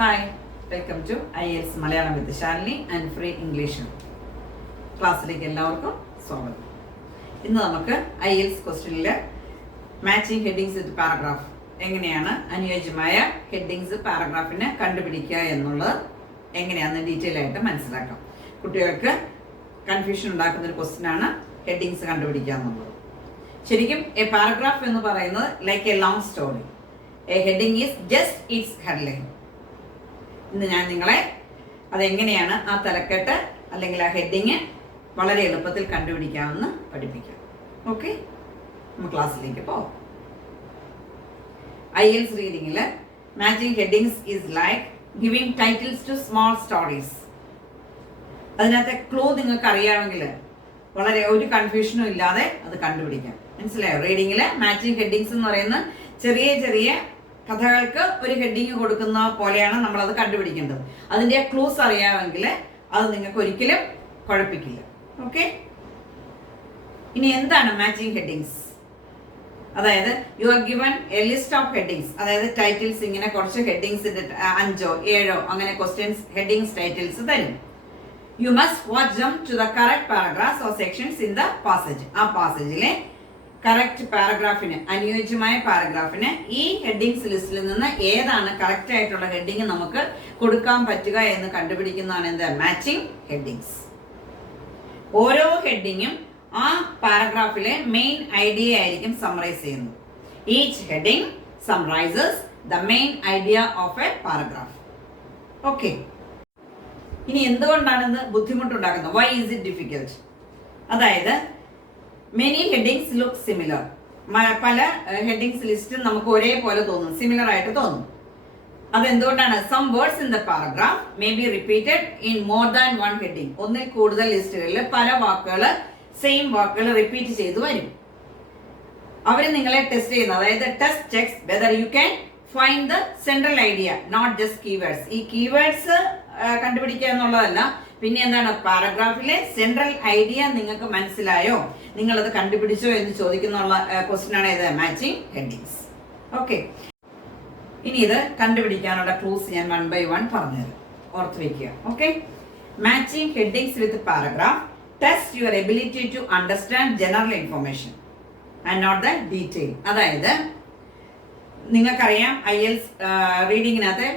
Hi, welcome to IELTS Malayalam with Shalini and free English ക്ലാസ്സിലേക്ക് എല്ലാവർക്കും സ്വാഗതം. ഇന്ന് നമുക്ക് IELTS ക്വസ്റ്റ്യനിൽ മാച്ചിങ് ഹെഡിങ്സ് വിത്ത് പാരഗ്രാഫ് എങ്ങനെയാണ് അനുയോജ്യമായ ഹെഡിങ്സ് പാരഗ്രാഫിന് കണ്ടുപിടിക്കുക എന്നുള്ളത് എങ്ങനെയാണെന്ന് ഡീറ്റെയിൽ ആയിട്ട് മനസ്സിലാക്കാം. കുട്ടികൾക്ക് കൺഫ്യൂഷൻ ഉണ്ടാക്കുന്ന ഒരു ക്വസ്റ്റ്യൻ ആണ് ഹെഡിങ്സ് കണ്ടുപിടിക്കുക എന്നുള്ളത്. ശരിക്കും എ പാരഗ്രാഫ് എന്ന് പറയുന്നത് like A long story. A heading is just it's headline. ഇന്ന് ഞാൻ നിങ്ങളെ അതെങ്ങനെയാണ് ആ തലക്കെട്ട് അല്ലെങ്കിൽ ആ ഹെഡിങ് വളരെ എളുപ്പത്തിൽ കണ്ടുപിടിക്കാമെന്ന് പഠിപ്പിക്കാം. ഓക്കെ, നമുക്ക് ക്ലാസ്സിലേക്ക് പോവാം. IELTS റീഡിങ്ങിൽ matching headings is like giving titles to small stories. അതിനകത്തെ ക്ലൂ നിങ്ങൾക്ക് അറിയാമെങ്കിൽ വളരെ ഒരു കൺഫ്യൂഷനും ഇല്ലാതെ അത് കണ്ടുപിടിക്കാം. മനസ്സിലായോ? റീഡിങ്ങിൽ മാച്ചിങ് ഹെഡിങ്സ് എന്ന് പറയുന്ന ചെറിയ ചെറിയ കഥകൾക്ക് ഒരു ഹെഡിങ് കൊടുക്കുന്ന പോലെയാണ് നമ്മളത് കണ്ടുപിടിക്കേണ്ടത്. അതിന്റെ ക്ലൂസ് അറിയാമെങ്കിൽ അത് നിങ്ങൾക്ക് ഒരിക്കലും കുഴപ്പിക്കില്ല. ഓക്കെ, ഇനി എന്താണ് മാച്ചിങ് ഹെഡിങ്സ്? അതായത് you are given a list of headings, അതായത് ടൈറ്റിൽസ്, ഇങ്ങനെ കുറച്ച് ഹെഡിങ്സിന്റെ 5ഓ 7ഓ അങ്ങനെ ക്വസ്റ്റ്യൻസ് ഹെഡിങ്സ് ടൈറ്റിൽസ് തരും. You must match them to the correct paragraphs or sections in the passage. ആ പാസേജിലെ കറക്റ്റ് പാരഗ്രാഫിന്, അനുയോജ്യമായ പാരഗ്രാഫിന് ഈ ഹെഡിങ്സ് ലിസ്റ്റിൽ നിന്ന് ഏതാണ് കറക്റ്റ് ആയിട്ടുള്ള ഹെഡിങ് നമുക്ക് കൊടുക്കാൻ പറ്റുക എന്ന് കണ്ടുപിടിക്കുന്നതാണ് എന്ത്? Matching headings. ഓരോ ഹെഡിങ്ങും ആ പാരഗ്രാഫിലെ മെയിൻ ഐഡിയ ആയിരിക്കും സമ്മറൈസ് ചെയ്യുന്നത്. Each heading summarises the main idea of a paragraph. Okay, ഇനി എന്തുകൊണ്ടാണ് ഇത് ബുദ്ധിമുട്ടുണ്ടാക്കുന്നത്? Why is it difficult? അതായത് മെനി ഹെഡിങ്സ് ലുക്ക് സിമിലർ. പല ഹെഡിങ്സ് ലിസ്റ്റും നമുക്ക് ഒരേപോലെ തോന്നും, സിമിലർ ആയിട്ട് തോന്നും. അതെന്തുകൊണ്ടാണ്? Some words in the paragraph may be repeated in more than one heading. ഒന്നിൽ കൂടുതൽ ലിസ്റ്റുകളിൽ പല വാക്കുകൾ, സെയിം വാക്കുകൾ റിപ്പീറ്റ് ചെയ്തു വരും. അവര് നിങ്ങളെ ടെസ്റ്റ് ചെയ്യുന്നത്, അതായത് test checks whether you can find the central idea, not just keywords. ഈ കീവേഡ്സ് കണ്ടുപിടിക്കുക എന്നുള്ളതല്ല, പിന്നെ എന്താണ് പാരഗ്രാഫിലെ സെൻട്രൽ ഐഡിയ നിങ്ങൾക്ക് മനസ്സിലായോ, നിങ്ങളത് കണ്ടുപിടിച്ചോ എന്ന് ചോദിക്കുന്നുള്ള ക്വസ്റ്റ്യൻ ആണ് ഇത് മാച്ചിങ് ഹെഡിങ്സ്. ഓക്കെ, ഇനി ഇത് കണ്ടുപിടിക്കാനുള്ള ക്ലൂസ് ഞാൻ 1 by 1 പറഞ്ഞുതരാം, ഓർത്ത് വെക്കുക. Okay, matching headings with paragraph test your ability to understand general information and not the detail. അതായത് നിങ്ങൾക്കറിയാം IELTS റീഡിങ്ങിനകത്ത്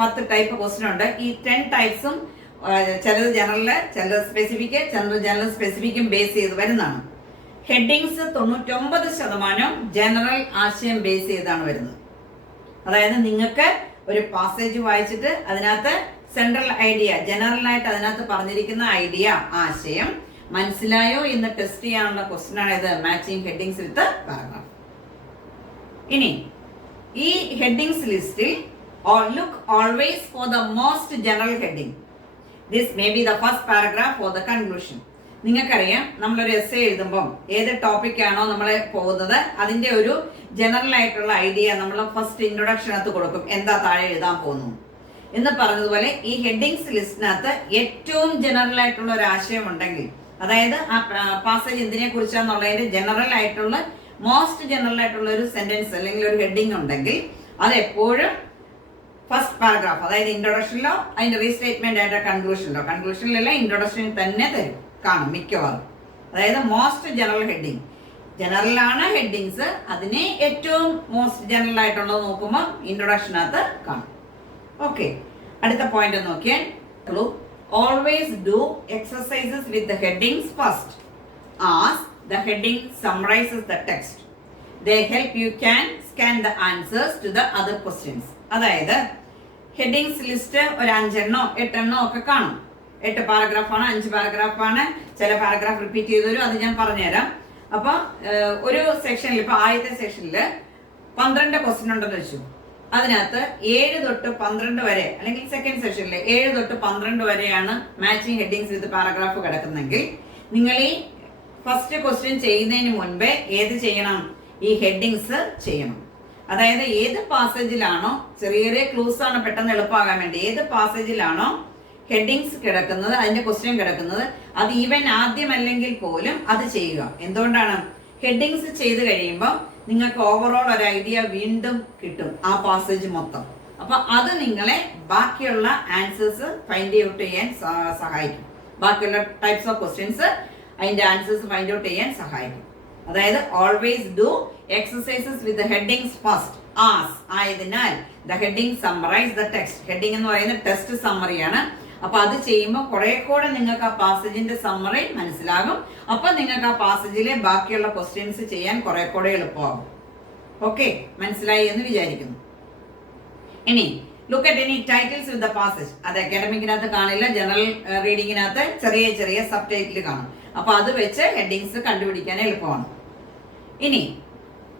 10 ടൈപ്പ് ക്വസ്റ്റ്യൻ ഉണ്ട്. ഈ 10 ടൈപ്സും ചിലത് ജനറൽ, ചിലത് സ്പെസിഫിക്, ചിലത് ജനറൽ സ്പെസിഫിക്കും ബേസ് ചെയ്ത് വരുന്നതാണ്. ഹെഡിങ്സ് 99% ജനറൽ ആശയം ബേസ് ചെയ്താണ് വരുന്നത്. അതായത് നിങ്ങൾക്ക് ഒരു പാസേജ് വായിച്ചിട്ട് അതിനകത്ത് സെൻട്രൽ ഐഡിയ, ജനറൽ ആയിട്ട് അതിനകത്ത് പറഞ്ഞിരിക്കുന്ന ഐഡിയ, ആശയം മനസ്സിലായോ എന്ന് ടെസ്റ്റ് ചെയ്യാനുള്ള ക്വസ്റ്റ്യൻ ആണ് ഇത് മാച്ചിങ് ഹെഡിങ്സ് വിത്ത് പാരഗ്രാഫ്. ഇനി ഈ ഹെഡിങ്സ് ലിസ്റ്റിൽ look always for the most general heading. This may be the first paragraph or the conclusion. നിങ്ങൾക്കറിയാം, നമ്മളൊരു എസ്സേ എഴുതുമ്പോൾ ഏത് ടോപ്പിക്കാണോ നമ്മൾ പോകുന്നത് അതിന്റെ ഒരു ജനറൽ ആയിട്ടുള്ള ഐഡിയ നമ്മൾ ഫസ്റ്റ് ഇൻട്രൊഡക്ഷനകത്ത് കൊടുക്കും, എന്താ താഴെ എഴുതാൻ പോകുന്നു എന്ന് പറഞ്ഞതുപോലെ ഈ ഹെഡിങ്സ് ലിസ്റ്റിനകത്ത് ഏറ്റവും ജനറൽ ആയിട്ടുള്ള ഒരു ആശയം ഉണ്ടെങ്കിൽ, അതായത് ആ പാസേജ് എന്തിനെ കുറിച്ചാന്നുള്ളതിന്റെ ജനറൽ ആയിട്ടുള്ള മോസ്റ്റ് ജനറൽ ആയിട്ടുള്ള ഒരു സെന്റൻസ് അല്ലെങ്കിൽ ഒരു ഹെഡിങ് ഉണ്ടെങ്കിൽ അത് എപ്പോഴും ഫസ്റ്റ് പാരഗ്രാഫ്, അതായത് ഇൻട്രൊഡക്ഷനിലോ അതിന്റെ റീസ്റ്റേറ്റ്മെന്റ് ആയിട്ട് കൺക്ലൂഷനിലല്ല ഇൻട്രൊഡക്ഷനിൽ തന്നെ തരും, കാണും മിക്കവാറും. അതായത് മോസ്റ്റ് ജനറൽ ഹെഡിങ്, ജനറലാണ് ഹെഡിങ്സ്, അതിനെ ഏറ്റവും മോസ്റ്റ് ജനറൽ ആയിട്ടുള്ളത് നോക്കുമ്പോൾ ഇൻട്രൊഡക്ഷനകത്ത് കാണും. ഓക്കെ, അടുത്ത പോയിന്റ് നോക്കിയാൽ always do exercises with the headings first as the heading summarizes the text. They help you can scan the answers to the other questions. അതായത് headings list ഒരു 5 8 ഒക്കെ കാണും. 8 പാരഗ്രാഫാണ്, 5 പാരഗ്രാഫാണ്, ചില പാരഗ്രാഫ് റിപ്പീറ്റ് ചെയ്ത് വരും, അത് ഞാൻ പറഞ്ഞുതരാം. അപ്പൊ ഒരു സെക്ഷനിൽ, ഇപ്പൊ ആദ്യത്തെ സെക്ഷനിൽ 12 ക്വസ്റ്റ്യൻ ഉണ്ടെന്ന് വെച്ചു. അതിനകത്ത് 7 തൊട്ട് 12 വരെ, അല്ലെങ്കിൽ സെക്കൻഡ് സെക്ഷനിൽ 7 തൊട്ട് 12 വരെയാണ് മാച്ചിങ് ഹെഡിങ്സ് വിത്ത് പാരഗ്രാഫ് കിടക്കുന്നെങ്കിൽ നിങ്ങൾ ഈ ഫസ്റ്റ് ക്വസ്റ്റ്യൻ ചെയ്യുന്നതിന് മുൻപേ ഏത് ചെയ്യണം? ഈ ഹെഡിങ്സ് ചെയ്യണം. അതായത് ഏത് പാസേജിലാണോ, ചെറിയ ചെറിയ ക്ലൂസ് ആണ് പെട്ടെന്ന് എളുപ്പമാകാൻ വേണ്ടി, ഏത് പാസേജിലാണോ ഹെഡിങ്സ് കിടക്കുന്നത്, അതിന്റെ ക്വസ്റ്റ്യൻ കിടക്കുന്നത്, അത് ഈവൻ ആദ്യമല്ലെങ്കിൽ പോലും അത് ചെയ്യുക. എന്തുകൊണ്ടാണ്? ഹെഡിങ്സ് ചെയ്ത് കഴിയുമ്പോൾ നിങ്ങൾക്ക് ഓവറോൾ ഒരു ഐഡിയ വീണ്ടും കിട്ടും, ആ പാസേജ് മൊത്തം. അപ്പൊ അത് നിങ്ങളെ ബാക്കിയുള്ള ആൻസേഴ്സ് ഫൈൻഡ് ഔട്ട് ചെയ്യാൻ സഹായിക്കും. ബാക്കിയുള്ള ടൈപ്സ് ഓഫ് ക്വസ്റ്റ്യൻസ് അതിന്റെ ആൻസേഴ്സ് ഫൈൻഡ് ഔട്ട് ചെയ്യാൻ സഹായിക്കും. അതായത് always do exercises with headings first as ആയതിനാൽ the heading summarise the text. Heading എന്ന് പറയുന്നത് ടെസ്റ്റ് സമ്മറിയാണ്. അപ്പൊ അത് ചെയ്യുമ്പോൾ കുറെ കൂടെ നിങ്ങൾക്ക് ആ പാസേജിന്റെ സമ്മറി മനസ്സിലാകും. അപ്പൊ നിങ്ങൾക്ക് ആ പാസേജിലെ ബാക്കിയുള്ള ക്വസ്റ്റ്യൻസ് ചെയ്യാൻ കുറെ കൂടെ എളുപ്പമാകും. ഓക്കെ, മനസ്സിലായി എന്ന് വിചാരിക്കുന്നു. ഇനി look at any titles with the passage. അത് അക്കാഡമിക്കിനകത്ത് കാണില്ല, ജനറൽ റീഡിങ്ങിനകത്ത് ചെറിയ ചെറിയ സബ് ടൈറ്റിൽ കാണും. അപ്പൊ അത് വെച്ച് ഹെഡിങ്സ് കണ്ടുപിടിക്കാൻ എളുപ്പമാണ്. ഇനി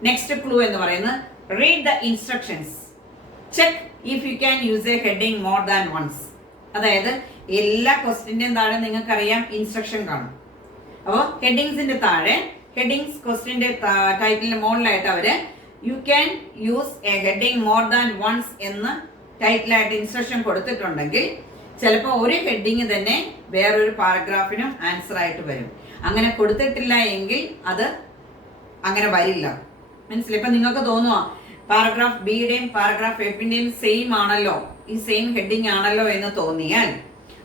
നെക്സ്റ്റ് ക്ലൂ എന്ന് പറയുന്നത് read the instructions, check if you can use a heading more than once. അതായത് എല്ലാ ക്വസ്റ്റ്യന്റെയും താഴെ നിങ്ങൾക്കറിയാം ഇൻസ്ട്രക്ഷൻ കാണും. അപ്പോൾ ഹെഡിങ്സിന്റെ താഴെ ഹെഡിങ്സ് ക്വസ്റ്റ്യന്റെ ടൈറ്റിലിന് മുകളിലായിട്ട് അവര് you can use a heading more than once എന്ന് ടൈറ്റിലായിട്ട് ഇൻസ്ട്രക്ഷൻ കൊടുത്തിട്ടുണ്ടെങ്കിൽ ചിലപ്പോൾ ഒരു ഹെഡിങ് തന്നെ വേറൊരു പാരഗ്രാഫിനും ആൻസർ ആയിട്ട് വരും. അങ്ങനെ കൊടുത്തിട്ടില്ല എങ്കിൽ അത് അങ്ങനെ വരില്ല. മനസ്സിലായി? ഇപ്പൊ നിങ്ങൾക്ക് തോന്നുക പാരഗ്രാഫ് ബിയുടെയും പാരഗ്രാഫ് എഫിന്റെയും സെയിം ആണല്ലോ, ഈ സെയിം ഹെഡിങ് ആണല്ലോ എന്ന് തോന്നിയാൽ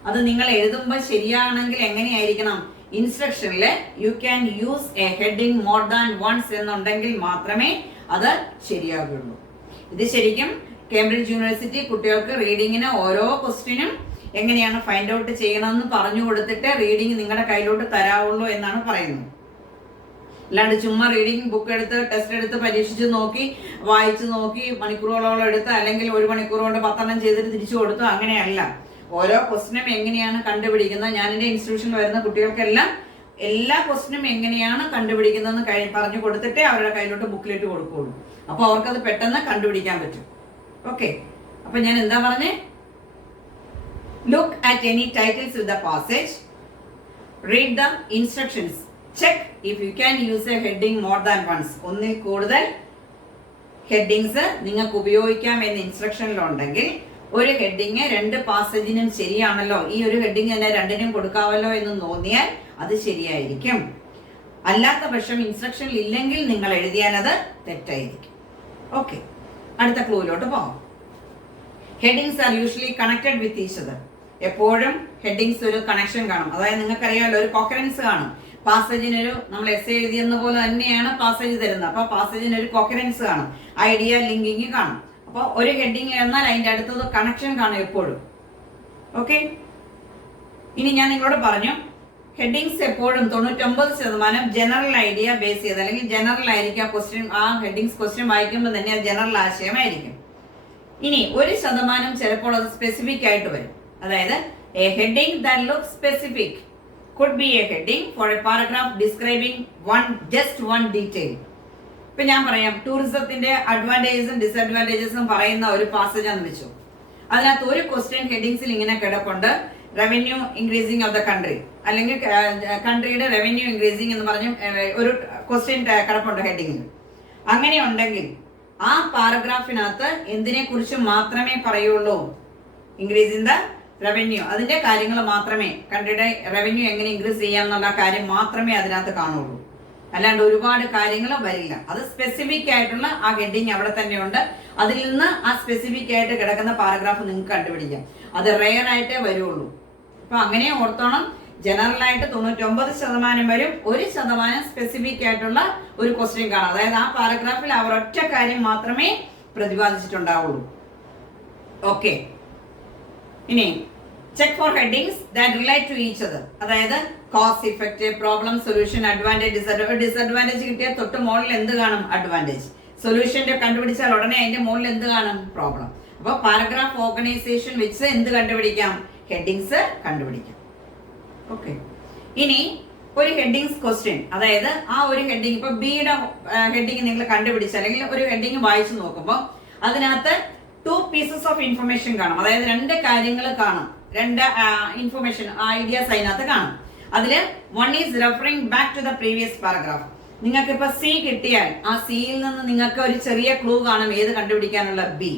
അത് നിങ്ങൾ എഴുതുമ്പോൾ ശരിയാണെങ്കിൽ എങ്ങനെയായിരിക്കണം? ഇൻസ്ട്രക്ഷനിൽ you can use a heading more than once എന്നുണ്ടെങ്കിൽ മാത്രമേ അത് ശരിയാകുള്ളൂ. ഇത് ശരിക്കും കേംബ്രിഡ്ജ് യൂണിവേഴ്സിറ്റി കുട്ടികൾക്ക് റീഡിങ്ങിന് ഓരോ ക്വസ്റ്റ്യനും എങ്ങനെയാണ് ഫൈൻഡ് ഔട്ട് ചെയ്യണമെന്ന് പറഞ്ഞു കൊടുത്തിട്ട് റീഡിങ് നിങ്ങളുടെ കയ്യിലോട്ട് തരാവുള്ളൂ എന്നാണ് പറയുന്നത്. അല്ലാണ്ട് ചുമ്മാ റീഡിങ് ബുക്ക് എടുത്ത് ടെസ്റ്റ് എടുത്ത് പരീക്ഷിച്ച് നോക്കി വായിച്ചു നോക്കി മണിക്കൂറുകളോളം എടുത്ത് അല്ലെങ്കിൽ ഒരു മണിക്കൂർ കൊണ്ട് 10 ചെയ്തിട്ട് തിരിച്ചു കൊടുത്തു, അങ്ങനെയല്ല. ഓരോ ക്വസ്റ്റ്യനും എങ്ങനെയാണ് കണ്ടുപിടിക്കുന്നത്, ഞാൻ എൻ്റെ ഇൻസ്റ്റിറ്റ്യൂഷനിൽ വരുന്ന കുട്ടികൾക്കെല്ലാം എല്ലാ ക്വസ്റ്റ്യനും എങ്ങനെയാണ് കണ്ടുപിടിക്കുന്നതെന്ന് പറഞ്ഞു കൊടുത്തിട്ടേ അവരുടെ കയ്യിലോട്ട് ബുക്കിലേറ്റ് കൊടുക്കുകയുള്ളൂ. അപ്പൊ അവർക്കത് പെട്ടെന്ന് കണ്ടുപിടിക്കാൻ പറ്റും. ഓക്കെ, അപ്പൊ ഞാൻ എന്താ പറഞ്ഞേ? Look at any titles with the passage, read the instructions, check if you can use a heading more than once. ഒന്നിൽ കൂടുതൽ ഹെഡിങ്സ് നിങ്ങൾക്ക് ഉപയോഗിക്കാം എന്ന് ഇൻസ്ട്രക്ഷനിലുണ്ടെങ്കിൽ ഒരു ഹെഡിങ് 2 പാസേജിനും ശരിയാണല്ലോ, ഈ ഒരു ഹെഡിങ് തന്നെ 2നും കൊടുക്കാമല്ലോ എന്ന് തോന്നിയാൽ അത് ശരിയായിരിക്കും. അല്ലാത്ത പക്ഷം ഇൻസ്ട്രക്ഷനിൽ ഇല്ലെങ്കിൽ നിങ്ങൾ എഴുതിയാൽ അത് തെറ്റായിരിക്കും. ഓക്കെ, അടുത്ത ക്ലൂയിലോട്ട് പോകാം. Headings are usually connected with each other. എപ്പോഴും ഹെഡിങ്സ് ഒരു കണക്ഷൻ കാണും. അതായത് നിങ്ങൾക്കറിയാമല്ലോ, ഒരു കൊഹറൻസ് കാണും. പാസേജിനൊരു നമ്മൾ എസ് എഴുതിയെന്ന പോലെ തന്നെയാണ് പാസേജ് തരുന്നത്. അപ്പൊ പാസേജിന് ഒരു കൊഹറൻസ് കാണും, ഐഡിയ ലിങ്കിങ് കാണും. അപ്പോൾ ഒരു ഹെഡിങ് എന്നാൽ അതിന്റെ അടുത്തത് കണക്ഷൻ കാണും എപ്പോഴും. ഓക്കെ, ഇനി ഞാൻ നിങ്ങളോട് പറഞ്ഞു ഹെഡിങ്സ് എപ്പോഴും 99% ജനറൽ ഐഡിയ ബേസ് ചെയ്ത് അല്ലെങ്കിൽ ജനറൽ ആയിരിക്കും ക്വസ്റ്റ്യൻ. ആ ഹെഡിങ്സ് ക്വസ്റ്റ്യൻ വായിക്കുമ്പോൾ തന്നെ അത് ജനറൽ ആശയമായിരിക്കും. ഇനി 1% ചിലപ്പോൾ അത് സ്പെസിഫിക് ആയിട്ട് വരും. അതായത് A heading that looks specific could be a heading for a paragraph describing just one detail. ഇപ്പൊ ഞാൻ പറയാം, ടൂറിസത്തിന്റെ അഡ്വാൻറ്റേജസും ഡിസഡ്വാൻറ്റേജസും പറയുന്ന ഒരു പാസേജ് ആണെന്ന് വെച്ചു. അതിനകത്ത് ഒരു ക്വസ്റ്റ്യൻ ഹെഡിങ്സിൽ ഇങ്ങനെ കിടപ്പുണ്ട്, revenue increasing of the country, അല്ലെങ്കിൽ കൺട്രിയുടെ റവന്യൂ ഇൻക്രീസിംഗ് എന്ന് പറഞ്ഞ് ഒരു ക്വസ്റ്റ്യൻ കിടപ്പുണ്ട് ഹെഡിങ്ങിൽ. അങ്ങനെ ഉണ്ടെങ്കിൽ ആ പാരഗ്രാഫിനകത്ത് എന്തിനെ കുറിച്ച് മാത്രമേ പറയുള്ളൂ? ഇൻക്രീസ് ഇൻ ദ റവന്യൂ, അതിന്റെ കാര്യങ്ങൾ മാത്രമേ, കൺട്രിയുടെ റവന്യൂ എങ്ങനെ ഇൻക്രീസ് ചെയ്യാം എന്നുള്ള കാര്യം മാത്രമേ അതിനകത്ത് കാണുള്ളൂ. അല്ലാണ്ട് ഒരുപാട് കാര്യങ്ങൾ വരില്ല. അത് സ്പെസിഫിക് ആയിട്ടുള്ള ആ ഹെഡിങ് അവിടെ തന്നെ ഉണ്ട്. അതിൽ നിന്ന് ആ സ്പെസിഫിക് ആയിട്ട് കിടക്കുന്ന പാരഗ്രാഫ് നിങ്ങൾക്ക് കണ്ടുപിടിക്കാം. അത് റെയർ ആയിട്ടേ വരുള്ളൂ. അപ്പൊ അങ്ങനെ ഓർത്തോണം, ജനറൽ ആയിട്ട് 99% വരും, 1% സ്പെസിഫിക് ആയിട്ടുള്ള ഒരു ക്വസ്റ്റ്യൻ കാണാം. അതായത് ആ പാരഗ്രാഫിൽ അവർ ഒറ്റ കാര്യം മാത്രമേ പ്രതിപാദിച്ചിട്ടുണ്ടാവുള്ളൂ. ഓക്കെ, ഇനി check for headings that relate to each other. അതായത് cause effect, problem solution, advantage disadvantage കിട്ടിയാൽ തൊട്ട് മുകളിൽ എന്ത് കാണും? അഡ്വാൻറ്റേജ്. സൊല്യൂഷന്റെ കണ്ടുപിടിച്ചാൽ ഉടനെ അതിന്റെ മുകളിൽ എന്ത് കാണും? പ്രോബ്ലം. അപ്പൊ പാരഗ്രാഫ് ഓർഗനൈസേഷൻ വെച്ച് എന്ത് കണ്ടുപിടിക്കാം? ഹെഡിങ്സ് കണ്ടുപിടിക്കാം. ഓക്കെ, ഇനി ഒരു ഹെഡിങ്സ് ക്വസ്റ്റ്യൻ, അതായത് ആ ഒരു ഹെഡിങ്, ഇപ്പൊ ബിയുടെ ഹെഡിങ് നിങ്ങൾ കണ്ടുപിടിച്ച അല്ലെങ്കിൽ ഒരു ഹെഡിങ് വായിച്ചു നോക്കുമ്പോൾ അതിനകത്ത് 2 pieces of information കാണും. അതായത് 2 കാര്യങ്ങൾ കാണും, 2 ഇൻഫർമേഷൻ ഐഡിയാസ് അതിനകത്ത് കാണും. അതില് 1 is referring back to the previous paragraph. നിങ്ങൾക്ക് ഇപ്പൊ സി കിട്ടിയാൽ ആ സിയിൽ നിന്ന് നിങ്ങൾക്ക് ഒരു ചെറിയ ക്ലൂ കാണും ഏത് കണ്ടുപിടിക്കാനുള്ള? ബി.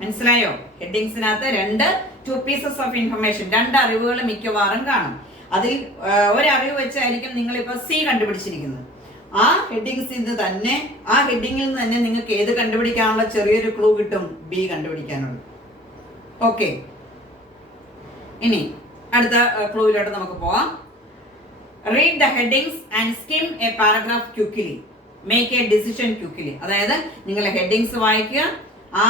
മനസ്സിലായോ? ഹെഡിങ്സിനകത്ത് 2 pieces of information, 2 അറിവുകൾ മിക്കവാറും കാണും. അതിൽ ഒരു അറിവ് വെച്ചായിരിക്കും നിങ്ങൾ ഇപ്പൊ സി കണ്ടുപിടിച്ചിരിക്കുന്നത്. ആ ഹെഡിങ്സിൽ നിന്ന് തന്നെ ആ ഹെഡിങ്ങിൽ നിന്ന് തന്നെ നിങ്ങൾക്ക് ഏത് കണ്ടുപിടിക്കാനുള്ള ചെറിയൊരു ക്ലൂ കിട്ടും? ബി കണ്ടുപിടിക്കാനുള്ള. ഓക്കെ, ഇനി അടുത്ത ക്ലൂയിലോട്ട് നമുക്ക് പോവാം. Read the headings and skim a paragraph quickly, make a decision quickly. അതായത് നിങ്ങൾ ഹെഡിങ്സ് വായിക്കുക, ആ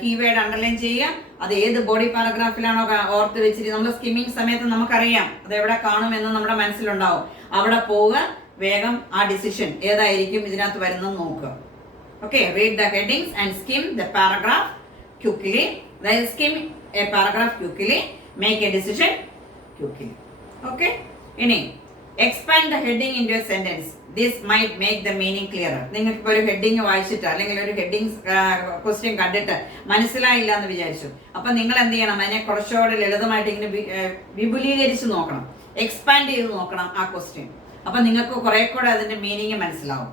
കീവേഡ് അണ്ടർലൈൻ ചെയ്യുക, അത് ഏത് ബോഡി പാരഗ്രാഫിലാണോ ഓർത്ത് വെച്ചിട്ട് നമ്മൾ സ്കിമ്മിങ് സമയത്ത് നമുക്കറിയാം അത് എവിടെ കാണുമെന്ന് നമ്മുടെ മനസ്സിലുണ്ടാവും. അവിടെ പോവുക, വേഗം ആ ഡിസിഷൻ ഏതായിരിക്കും ഇതിനകത്ത് വരുന്നത് നോക്കുക. Okay, read the headings and skim the paragraph quickly. അതായത് skim a paragraph quickly, make a decision quickly. Okay, ഇനി expand the heading into a sentence. This might make the meaning clear. നിങ്ങൾക്ക് ഇപ്പോൾ ഒരു heading വായിച്ചിട്ട് അല്ലെങ്കിൽ ഒരു heading question കണ്ടിട്ട് മനസ്സിലായില്ല എന്ന് വിചാരിച്ചു. അപ്പൊ നിങ്ങൾ എന്ത് ചെയ്യണം? അതിനെ കുറച്ചുകൂടെ ലളിതമായിട്ട് ഇങ്ങനെ വിപുലീകരിച്ച് നോക്കണം, എക്സ്പാൻഡ് ചെയ്ത് നോക്കണം ആ ക്വസ്റ്റ്യൻ. അപ്പൊ നിങ്ങൾക്ക് കുറെ കൂടെ അതിന്റെ മീനിങ് മനസ്സിലാവും.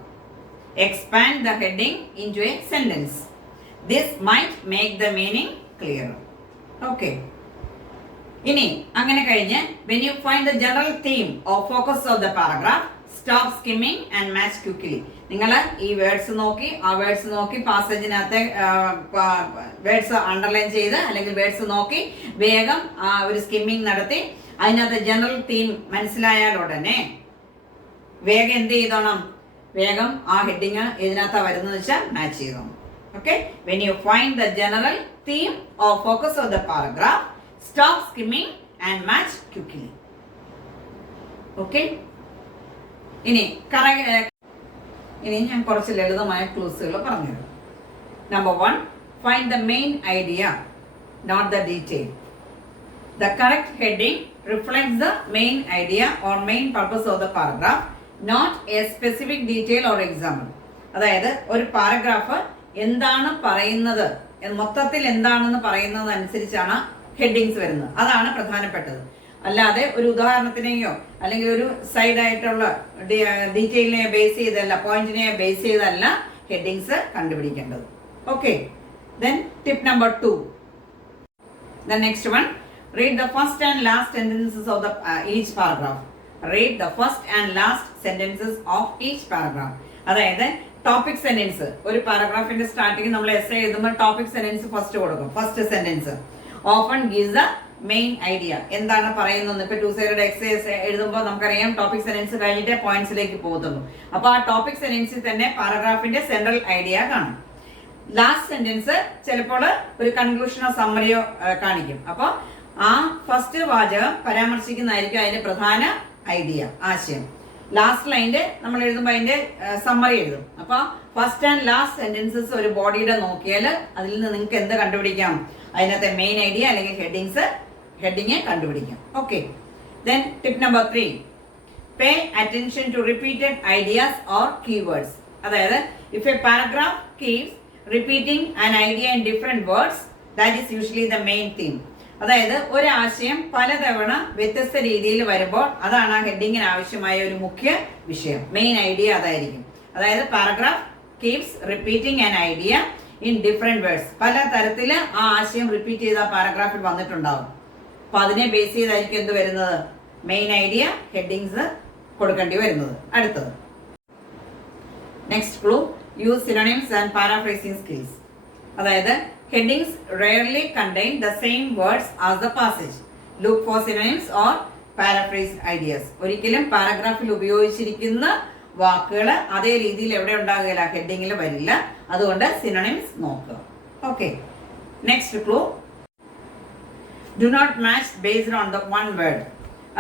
Expand the heading into a sentence. This might make the meaning clear. Okay, ഇനി അങ്ങനെ കഴിഞ്ഞ് when you find the general theme or focus of the paragraph, stop skimming and match quickly. നിങ്ങൾ ഈ words നോക്കി, ആ words നോക്കി പാസേജിനകത്തെ words underline ചെയ്ത് അല്ലെങ്കിൽ വേർഡ്സ് നോക്കി വേഗം ഒരു സ്കിമ്മിങ് നടത്തി അതിനകത്ത് ജനറൽ തീം മനസ്സിലായാൽ ഉടനെ വേഗം എന്ത് ചെയ്തോണം? വേഗം ആ ഹെഡിങ് ഇതിനകത്താ വരുന്നത് വെച്ചാൽ മാച്ച് ചെയ്തോണം. Okay, when you find the general theme or focus of the paragraph, stop skimming and match quickly. Okay, ഇനി ഞാൻ കുറച്ച് ലളിതമായ ക്ലൂസുകൾ പറഞ്ഞുതരാം. Number 1, find the main idea, not the detail. The correct heading reflects the main idea or main purpose of the paragraph, not a specific detail or example. അതായത് ഒരു paragraph എന്താണ് പറയുന്നത്, മൊത്തത്തിൽ എന്താണെന്ന് പറയുന്നത് അനുസരിച്ചാണ് ഹെഡിങ്സ് വരുന്നത്. അതാണ് പ്രധാനപ്പെട്ടത്. അല്ലാതെ ഒരു ഉദാഹരണത്തിനെയോ അല്ലെങ്കിൽ ഒരു സൈഡായിട്ടുള്ള ഡീറ്റെയിലിനെ ബേസ് ചെയ്തല്ല, പോയിന്റിനെ ബേസ് ചെയ്തല്ല ഹെഡിങ്സ് കണ്ടുപിടിക്കേണ്ടത്. Okay, then tip number 2. The next one, read the first and last sentences of each paragraph. Read the first and last sentences of each paragraph. അതായത് ടോപ്പിക് സെന്റൻസ്, ഒരു പാരഗ്രാഫിന്റെ സ്റ്റാർട്ടിങ് നമ്മൾ essay എഴുതുമ്പോൾ topic sentence first കൊടുക്കും. First sentence often gives the main idea, എന്താണ് പറയുന്നത്. ഇപ്പൊ 2 side exercise എഴുതുമ്പോൾ നമുക്കറിയാം ടോപ്പിക് സെന്റൻസ് കഴിഞ്ഞിട്ട് പോയിന്റ്സിലേക്ക് പോകുന്നുള്ളൂ. അപ്പൊ ആ ടോപ്പിക് സെന്റൻസിൽ തന്നെ പാരഗ്രാഫിന്റെ സെൻട്രൽ ഐഡിയ കാണും. ലാസ്റ്റ് സെന്റൻസ് ചിലപ്പോൾ ഒരു കൺക്ലൂഷനോ സമ്മറിയോ കാണിക്കും. അപ്പൊ ആ ഫസ്റ്റ് വാചകം പരാമർശിക്കുന്നതായിരിക്കും അതിന്റെ പ്രധാന ഐഡിയ, ആശയം. ലാസ്റ്റ് ലൈൻ്റെ നമ്മൾ എഴുതുമ്പോൾ അതിന്റെ സമ്മറി എഴുതും. അപ്പൊ ഫസ്റ്റ് ആൻഡ് ലാസ്റ്റ് സെന്റൻസസ് ഒരു ബോഡിയുടെ നോക്കിയാൽ അതിൽ നിന്ന് നിങ്ങൾക്ക് എന്ത് കണ്ടുപിടിക്കാം? അതിനകത്തെ മെയിൻ ഐഡിയ അല്ലെങ്കിൽ ഹെഡിങ് കണ്ടുപിടിക്കാം. Okay, then tip number 3, pay attention to repeated ideas or keywords. അതായത് if a paragraph keeps repeating an idea in different words, that is usually the main theme. അതായത് ഒരു ആശയം പലതവണ വ്യത്യസ്ത രീതിയിൽ വരുമ്പോൾ അതാണ് ആ ഹെഡിങ്ങിന് ആവശ്യമായ ഒരു മുഖ്യ വിഷയം, മെയിൻ ഐഡിയ അതായിരിക്കും. അതായത് paragraph keeps repeating an idea in different words. പല തരത്തിൽ ആ ആശയം റിപ്പീറ്റ് ചെയ്ത പാരഗ്രാഫിൽ വന്നിട്ടുണ്ടാവും. അപ്പൊ അതിനെ ബേസ് ചെയ്തായിരിക്കും എന്ത് വരുന്നത്? മെയിൻ ഐഡിയ, ഹെഡിങ്സ് കൊടുക്കേണ്ടി വരുന്നത്. അടുത്തത് next clue, use synonyms and paraphrasing skills. അതായത് headings rarely contain the same words as the passage. Look for synonyms or paraphrase ideas. ഒരിക്കലും പാരഗ്രാഫിൽ ഉപയോഗിച്ചിരിക്കുന്ന വാക്കുകൾ അതേ രീതിയിൽ എവിടെ ഉണ്ടാകുകയില്ല, ഹെഡിങ്ങിൽ വരില്ല. അതുകൊണ്ട് സിനോണിംസ് നോക്കുക. Okay, next clue, do not match based on the one word.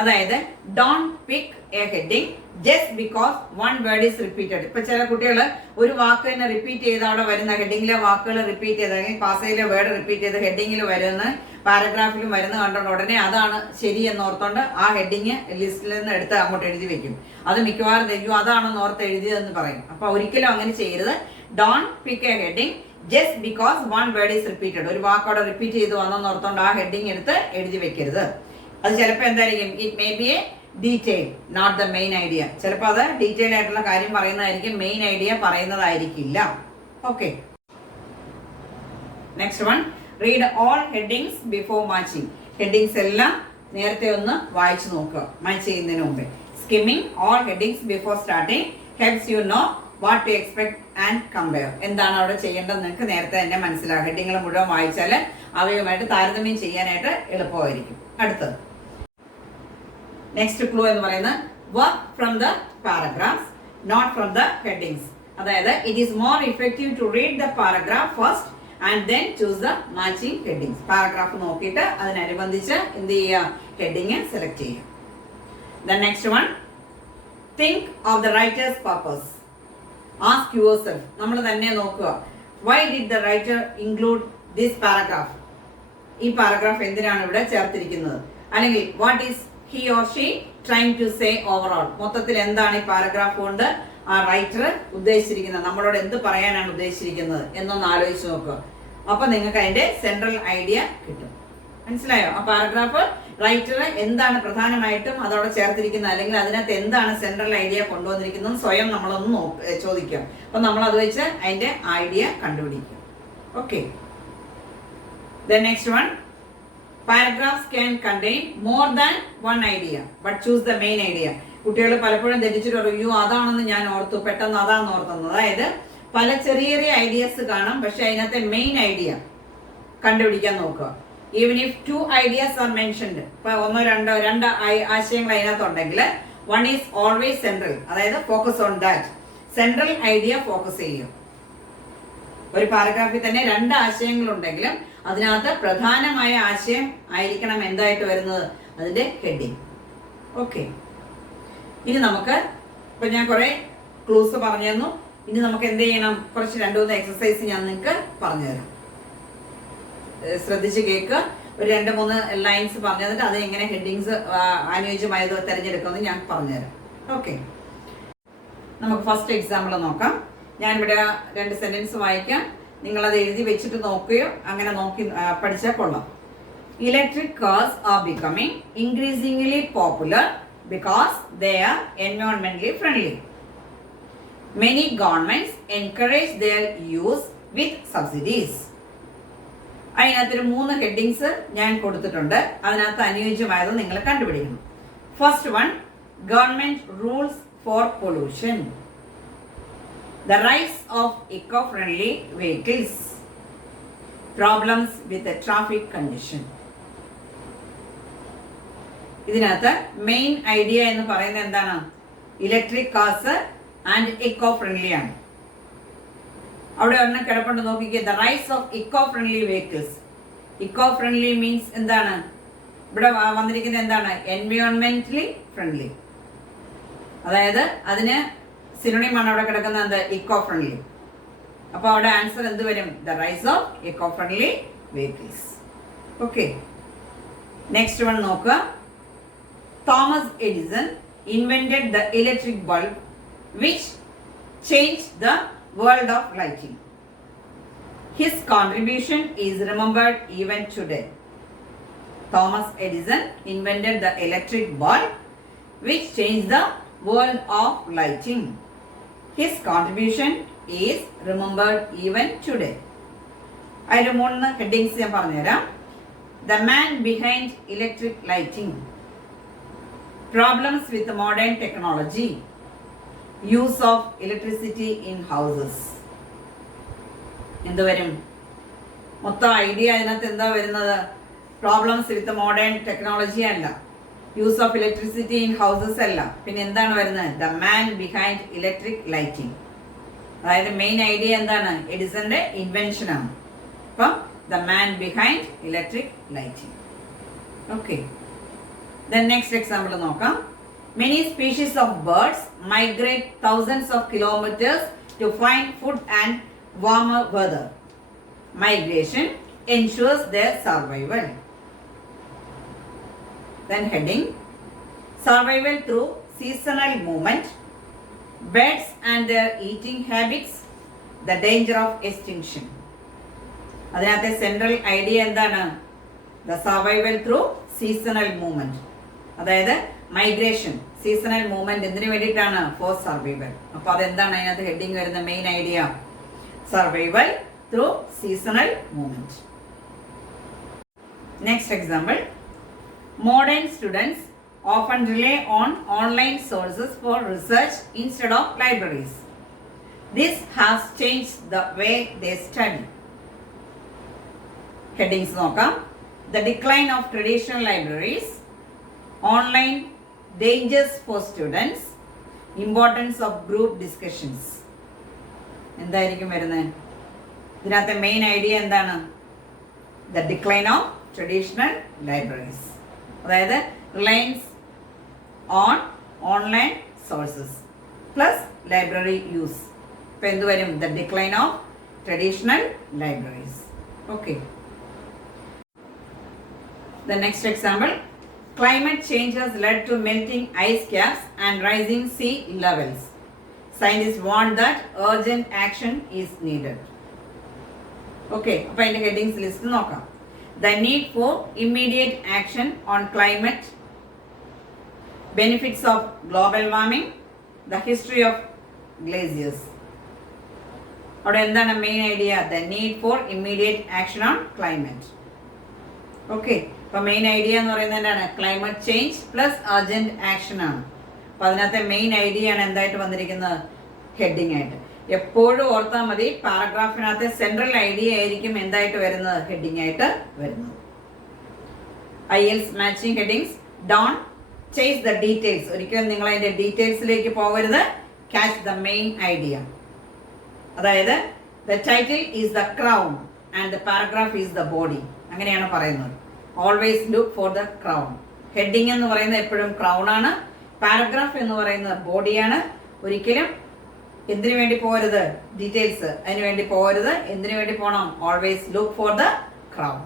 അതായത് don't pick a heading just because one word is repeated. ഇപ്പൊ ചില കുട്ടികൾ ഒരു വാക്ക് തന്നെ റിപ്പീറ്റ് ചെയ്ത് അവിടെ വരുന്ന ഹെഡിങ്ങിലെ വാക്കുകൾ റിപ്പീറ്റ് ചെയ്ത് അല്ലെങ്കിൽ പാസയിലെ വേർഡ് റിപ്പീറ്റ് ചെയ്ത് ഹെഡിങ്ങിൽ വരുന്ന പാരഗ്രാഫിലും വരുന്ന കണ്ടോണ്ട് ഉടനെ അതാണ് ശരി എന്നോർത്തോണ്ട് ആ ഹെഡിങ് ലിസ്റ്റിൽ നിന്ന് എടുത്ത് അങ്ങോട്ട് എഴുതി വെക്കും. അത് മിക്കവാറും തെയ്യോ അതാണെന്ന് ഓർത്ത് എഴുതിയതെന്ന് പറയും. അപ്പൊ ഒരിക്കലും അങ്ങനെ ചെയ്യരുത്. Don't pick a heading just because one word is repeated. ഒരു വാക്കോടെ റിപ്പീറ്റ് ചെയ്ത് വന്നെന്ന് ഓർത്തോണ്ട് ആ ഹെഡിങ് എടുത്ത് എഴുതി വെക്കരുത്. അത് ചിലപ്പോൾ എന്തായിരിക്കും, it may be a detail not the main idea. ചിലപ്പോൾ അത് ഡീറ്റെയിൽ ആയിട്ടുള്ള കാര്യം പറയുന്നതായിരിക്കും, മെയിൻ ഐഡിയ പറയുന്നതായിരിക്കില്ല. Okay, next one, read all headings before matching. Headings എല്ലാം നേരത്തെ ഒന്ന് വായിച്ചു നോക്കുക മാച്ച് ചെയ്യുന്നതിന് മുമ്പേ. Skimming all headings before starting helps you know what to expect and compare. എന്താണ് അവിടെ ചെയ്യേണ്ടത് നിങ്ങൾക്ക് നേരത്തെ തന്നെ മനസ്സിലാകും. ഹെഡിങ്ങൾ മുഴുവൻ വായിച്ചാൽ അവയുമായിട്ട് താരതമ്യം ചെയ്യാനായിട്ട് എളുപ്പമായിരിക്കും. അടുത്തത് നെക്സ്റ്റ് ക്ലൂ എന്ന് പറയുന്നത് work from the paragraphs not from the headings. അതായത് it is more effective to read the paragraph first and then choose the matching headings. Paragraph നോക്കിയിട്ട് അതിനനുബന്ധിച്ച് എന്ത് ചെയ്യുക, ഹെഡിങ് സെലക്ട് ചെയ്യുക. The next one, think of the writer's purpose. Ask yourself. നമ്മൾ തന്നെ നോക്കുക, why did the writer include this paragraph? ഈ paragraph എന്തിനാണ് ഇവിടെ ചേർത്തിരിക്കുന്നത്? അല്ലെങ്കിൽ what is he or she trying to say overall? മൊത്തത്തിൽ എന്താണ് ഈ പാരഗ്രാഫ് കൊണ്ട് ആ റൈറ്റർ ഉദ്ദേശിച്ചിരിക്കുന്നത്, നമ്മളോട് എന്ത് പറയാനാണ് ഉദ്ദേശിച്ചിരിക്കുന്നത് എന്നൊന്ന് ആലോചിച്ച് നോക്കുക. അപ്പൊ നിങ്ങൾക്ക് അതിന്റെ സെൻട്രൽ ഐഡിയ കിട്ടും. മനസ്സിലായോ? ആ പാരഗ്രാഫ് റൈറ്റർ എന്താണ് പ്രധാനമായിട്ടും അതോടെ ചേർത്തിരിക്കുന്നത്, അല്ലെങ്കിൽ അതിനകത്ത് എന്താണ് സെൻട്രൽ ഐഡിയ കൊണ്ടുവന്നിരിക്കുന്നത് സ്വയം നമ്മളൊന്ന് ചോദിക്കുക. അപ്പൊ നമ്മൾ അത് വെച്ച് അതിന്റെ ഐഡിയ കണ്ടുപിടിക്കും. Okay. The next one, paragraphs can contain more than one idea, but choose the main idea. കുട്ടികൾ പലപ്പോഴും ധരിച്ചിട്ട് പറയും, അതാണെന്ന് ഞാൻ ഓർത്തു, പെട്ടെന്ന് അതാണെന്ന് ഓർത്തുന്നത്. അതായത് പല ചെറിയ ചെറിയ ഐഡിയാസ് കാണാം, പക്ഷെ അതിനകത്തെ മെയിൻ ഐഡിയ കണ്ടുപിടിക്കാൻ നോക്കുക. Even if 2 ideas are mentioned, ഇപ്പൊ ഒന്നോ രണ്ട് ആശയങ്ങൾ അതിനകത്തുണ്ടെങ്കിൽ വൺ ഈസ് ഓൾവേസ് സെൻട്രൽ, അതായത് focus on that. Central idea focus ചെയ്യും. ഒരു പാരഗ്രാഫിൽ തന്നെ 2 ആശയങ്ങളുണ്ടെങ്കിലും അതിനകത്ത് പ്രധാനമായ ആശയം ആയിരിക്കണം എന്തായിട്ട് വരുന്നത്, അതിന്റെ ഹെഡിങ്. ഓക്കെ. ഇനി നമുക്ക് ഇപ്പൊ ഞാൻ കുറെ ക്ലൂസ് പറഞ്ഞു തന്നു. ഇനി നമുക്ക് എന്ത് ചെയ്യണം, കുറച്ച് 2-3 എക്സസൈസ് ഞാൻ നിങ്ങൾക്ക് പറഞ്ഞുതരാം. ശ്രദ്ധിച്ച് കേൾക്കുക. ഒരു 2-3 ലൈൻസ് പറഞ്ഞു തന്നിട്ട് അത് എങ്ങനെ ഹെഡിങ്സ് അനുയോജ്യമായത് തിരഞ്ഞെടുക്കുമെന്ന് ഞാൻ പറഞ്ഞുതരാം. ഓക്കെ. നമുക്ക് ഫസ്റ്റ് എക്സാമ്പിൾ നോക്കാം. ഞാനിവിടെ 2 സെന്റൻസ് വായിക്കാം. നിങ്ങളത് എഴുതി വെച്ചിട്ട് നോക്കുകയോ അങ്ങനെ നോക്കി പഠിച്ചാൽ കൊള്ളാം. Electric cars are becoming increasingly popular because they are എൻവയോൺമെന്റലി friendly. Many governments encourage their use with subsidies. അതിനകത്തൊരു 3 ഹെഡിങ്സ് ഞാൻ കൊടുത്തിട്ടുണ്ട്. അതിനകത്ത് അനുയോജ്യമായത് നിങ്ങൾ കണ്ടുപിടിക്കണം. First one, government rules for pollution. The rise of eco-friendly vehicles. Problems with the traffic condition. ഇതിനകത്ത് main idea എന്ന് പറയുന്നത് എന്താണ്? Electric cars and eco friendly ആണ്. അവിടെ ഒരെണ്ണം കിടപ്പുണ്ട്, നോക്കിക്കേ. The rise of eco friendly vehicles. Eco friendly means എന്താണ്? ഇവിടെ വന്നിരിക്കുന്നത് എന്താണ്? എൻവയോൺമെന്റലി ഫ്രണ്ട്ലി. അതായത് അതിന് സിനോണിമാണ് അവിടെ കിടക്കുന്നത്, എന്ത്? Eco friendly. അപ്പൊ അവിടെ ആൻസർ എന്ത് വരും? The rise of eco friendly vehicles. Okay. Next one നോക്കുക. Thomas Edison invented the electric bulb which changed the world of lighting. His contribution is remembered even today. Thomas Edison invented the electric bulb which changed the world of lighting. His contribution is remembered even today. അതിന്റെ 3 headings ഞാൻ പറഞ്ഞുതരാം. The man behind electric lighting. Problems with modern technology. Use of electricity in houses. എന്ത് വരും? മൊത്തം idea അതിനകത്ത് എന്താ വരുന്നത്? Problems with modern technology അല്ല, use of electricity in houses അല്ല, പിന്നെ എന്താണ് വരുന്നത്? The man behind electric lighting. അതായത് മെയിൻ ഐഡിയ എന്താണ്? എഡിസന്റെ ഇൻവെൻഷൻ ആണ്. അപ്പം the man behind electric lighting. Okay. Then next example നോക്കാം. Many species of birds migrate thousands of kilometers to find food and warmer weather. Migration ensures their survival. Then heading, survival through seasonal movement, birds and their eating habits, the danger of extinction. അതിനകത്തെ central idea എന്താണ്? The survival through seasonal movement. അതായത് migration, seasonal movement എന്തിനു വേണ്ടിയിട്ടാണ്? Four survival. അപ്പൊ അതെന്താണ് അതിനകത്ത് heading വരുന്ന main idea? Survival through seasonal movement. Next example. Modern students often rely on online sources for research instead of libraries. This has changed the way they study. Headings നോക്കാം. The decline of traditional libraries, online dangers for students, importance of group discussions. എന്തായിരിക്കും വരുന്നത്? ഇതിനകത്തെ main idea എന്താണ്? The decline of traditional libraries, അതായത് reliance on online sources plus library use. ഇപ്പം എന്ത് വരും? The decline of traditional libraries. Okay, the next example. Climate change has led to melting ice caps and rising sea levels. Scientists warn that urgent action is needed. Okay, അപ്പോൾ അതിൻ്റെ headings list നോക്കാം. The need for immediate action on climate, benefits of global warming, the history of glaciers. അവിടെ എന്താണ് main idea? The need for immediate action on climate. Okay, അപ്പോൾ main idea എന്ന് പറയുന്നത് എന്താണ്? Climate change plus urgent action ആണ്. അപ്പോൾ അതിനകത്തെ main idea ആണ് എന്തായിട്ട് വന്നിരിക്കുന്നത്? ഹെഡിങ് ആയിട്ട്. എപ്പോഴും ഓർത്താൽ മതി, പാരഗ്രാഫിനകത്തെ സെൻട്രൽ ഐഡിയ ആയിരിക്കും എന്തായിട്ട് വരുന്നത്? ഹെഡിങ് ആയിട്ട് വരുന്നത്. IELTS matching headings. Don't chase the details. ഒരിക്കലും നിങ്ങൾ അതിന്റെ ഡീറ്റെയിൽസിലേക്ക് പോകരുത്. Catch the main idea. അതായത് the title is the crown and the paragraph is the body. അങ്ങനെയാണ് പറയുന്നത്. Always look for the crown. Heading എന്ന് പറയുന്നത് എപ്പോഴും ക്രൗൺ ആണ്. പാരഗ്രാഫ് എന്ന് പറയുന്നത് ബോഡിയാണ്. ഒരിക്കലും എന്തിനു വേണ്ടി പോകരുത്? ഡീറ്റെയിൽസ്. അതിനു വേണ്ടി പോകരുത്. എന്തിനു വേണ്ടി പോകണം? Always look for the crown.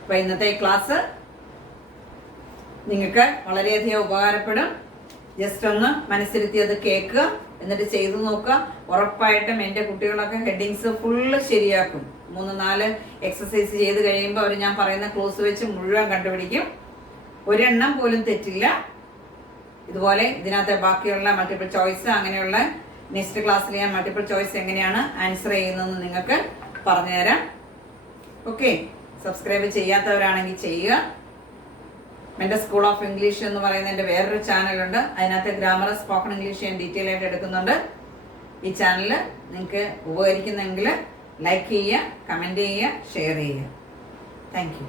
അപ്പൊ ഇന്നത്തെ ക്ലാസ് നിങ്ങൾക്ക് വളരെയധികം ഉപകാരപ്പെടും. ജസ്റ്റ് ഒന്ന് മനസ്സിരുത്തി അത് കേൾക്കുക, എന്നിട്ട് ചെയ്തു നോക്കുക. ഉറപ്പായിട്ടും എൻ്റെ കുട്ടികളൊക്കെ ഹെഡിങ്സ് ഫുള്ള് ശരിയാക്കും. 3-4 എക്സസൈസ് ചെയ്ത് കഴിയുമ്പോൾ അവർ ഞാൻ പറയുന്ന ക്ലോസ് വെച്ച് മുഴുവൻ കണ്ടുപിടിക്കും. ഒരെണ്ണം പോലും തെറ്റില്ല. ഇതുപോലെ ഇതിനകത്തെ ബാക്കിയുള്ള മൾട്ടിപ്പിൾ ചോയ്സ്, അങ്ങനെയുള്ള നെക്സ്റ്റ് ക്ലാസ്സിൽ ഞാൻ മൾട്ടിപ്പിൾ ചോയ്സ് എങ്ങനെയാണ് ആൻസർ ചെയ്യുന്നതെന്ന് നിങ്ങൾക്ക് പറഞ്ഞുതരാം. ഓക്കെ, സബ്സ്ക്രൈബ് ചെയ്യാത്തവരാണെങ്കിൽ ചെയ്യുക. എൻ്റെ സ്കൂൾ ഓഫ് ഇംഗ്ലീഷ് എന്ന് പറയുന്ന എൻ്റെ വേറൊരു ചാനലുണ്ട്. അതിനകത്ത് ഗ്രാമർ, സ്പോക്കൺ ഇംഗ്ലീഷ് ഞാൻ ഡീറ്റെയിൽ ആയിട്ട് എടുക്കുന്നുണ്ട്. ഈ ചാനൽ നിങ്ങൾക്ക് ഉപകരിക്കുന്നെങ്കിൽ ലൈക്ക് ചെയ്യുക, കമൻറ്റ് ചെയ്യുക, ഷെയർ ചെയ്യുക. Thank you.